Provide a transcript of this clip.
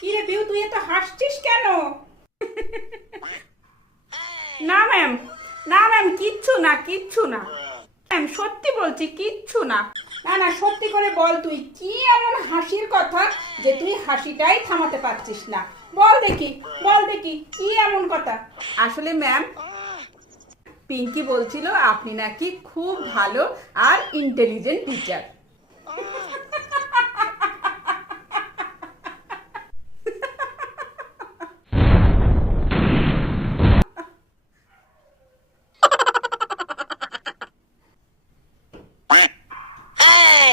কিরে বিউ তুই এত হাসছিস কেন? না ম্যাম না ম্যাম কিচ্ছু না কিচ্ছু না। ম্যাম সত্যি বলছি, কিচ্ছু না। না না, সত্যি করে বল তুই, কি এমন হাসির কথা যে তুই হাসিটাই থামাতে পারছিস না? বল দেখি বল দেখি, কি এমন কথা? আসলে ম্যাম পিঙ্কি বলছিল আপনি নাকি খুব ভালো আর ইন্টেলিজেন্ট টিচার